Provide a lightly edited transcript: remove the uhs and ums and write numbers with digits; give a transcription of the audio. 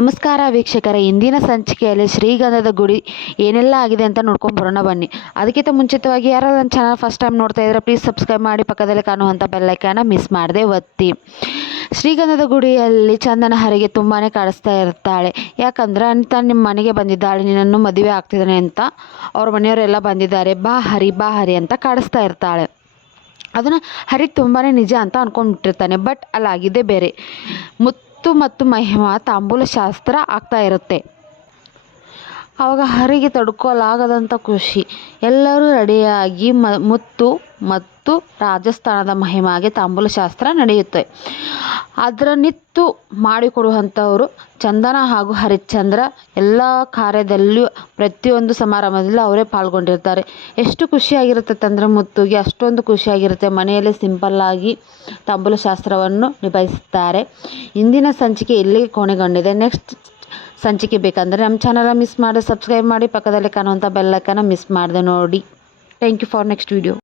ನಮಸ್ಕಾರ ವೀಕ್ಷಕರೇ, ಇಂದಿನ ಸಂಚಿಕೆಯಲ್ಲಿ ಶ್ರೀಗಂಧದ ಗುಡಿ ಏನೆಲ್ಲ ಆಗಿದೆ ಅಂತ ನೋಡ್ಕೊಂಡು ಬರೋಣ ಬನ್ನಿ. ಅದಕ್ಕಿಂತ ಮುಂಚಿತವಾಗಿ ಯಾರು ನನ್ನ ಚಾನಲ್ ಫಸ್ಟ್ ಟೈಮ್ ನೋಡ್ತಾ ಇದ್ರೆ ಪ್ಲೀಸ್ ಸಬ್ಸ್ಕ್ರೈಬ್ ಮಾಡಿ, ಪಕ್ಕದಲ್ಲಿ ಕಾಣುವಂಥ ಬೆಲ್ಲೈಕನ್ನ ಮಿಸ್ ಮಾಡದೆ ಒತ್ತಿ. ಶ್ರೀಗಂಧದ ಗುಡಿಯಲ್ಲಿ ಚಂದನ ಹರಿಗೆ ತುಂಬಾ ಕಾಡಿಸ್ತಾ ಇರ್ತಾಳೆ. ಯಾಕಂದರೆ ಅನಿತಾ ನಿಮ್ಮ ಮನೆಗೆ ಬಂದಿದ್ದಾಳೆ, ನಿನ್ನನ್ನು ಮದುವೆ ಆಗ್ತಿದ್ದಾನೆ ಅಂತ ಅವ್ರ ಮನೆಯವರೆಲ್ಲ ಬಂದಿದ್ದಾರೆ, ಬಾ ಹರಿ ಅಂತ ಕಾಡಿಸ್ತಾ ಇರ್ತಾಳೆ. ಅದನ್ನು ಹರಿ ತುಂಬಾ ನಿಜ ಅಂತ ಅಂದ್ಕೊಂಡ್ಬಿಟ್ಟಿರ್ತಾನೆ. ಬಟ್ ಅಲ್ಲಾಗಿದೆ ಬೇರೆ. ಮುತ್ತು ಮತ್ತು ಮಹಿಮಾ ತಾಂಬೂಲ ಶಾಸ್ತ್ರ ಆಗ್ತಾ ಇರುತ್ತೆ. ಆವಾಗ ಹರಿಗೆ ತಡ್ಕೊಲಾಗದಂಥ ಖುಷಿ. ಎಲ್ಲರೂ ರೆಡಿಯಾಗಿ ಮುತ್ತು ಮತ್ತು ರಾಜಸ್ಥಾನದ ಮಹಿಮಾಗೆ ತಾಂಬೂಲ ಶಾಸ್ತ್ರ ನಡೆಯುತ್ತೆ. ಅದರ ನಿತ್ತು ಮಾಡಿಕೊಡುವಂಥವರು ಚಂದನ ಹಾಗೂ ಹರಿಶ್ಚಂದ್ರ. ಎಲ್ಲ ಕಾರ್ಯದಲ್ಲಿಯೂ ಪ್ರತಿಯೊಂದು ಸಮಾರಂಭದಲ್ಲೂ ಅವರೇ ಪಾಲ್ಗೊಂಡಿರ್ತಾರೆ. ಎಷ್ಟು ಖುಷಿಯಾಗಿರುತ್ತೆ ಅಂದರೆ ಮುತ್ತುಗೆ ಅಷ್ಟೊಂದು ಖುಷಿಯಾಗಿರುತ್ತೆ. ಮನೆಯಲ್ಲೇ ಸಿಂಪಲ್ಲಾಗಿ ತಾಂಬೂಲ ಶಾಸ್ತ್ರವನ್ನು ನಿಭಾಯಿಸುತ್ತಾರೆ. ಇಂದಿನ ಸಂಚಿಕೆ ಇಲ್ಲಿಗೆ ಕೊನೆಗೊಂಡಿದೆ. ನೆಕ್ಸ್ಟ್ ಸಂಚಿಕೆ ಬೇಕಂದರೆ ನಮ್ಮ ಚಾನಲ್ ಮಿಸ್ ಮಾಡಿ ಸಬ್ಸ್ಕ್ರೈಬ್ ಮಾಡಿ, ಪಕ್ಕದಲ್ಲಿ ಕಾಣುವಂಥ ಬೆಲ್ಲೈಕನ್ನ ಮಿಸ್ ಮಾಡದೆ ನೋಡಿ. Thank you for next video.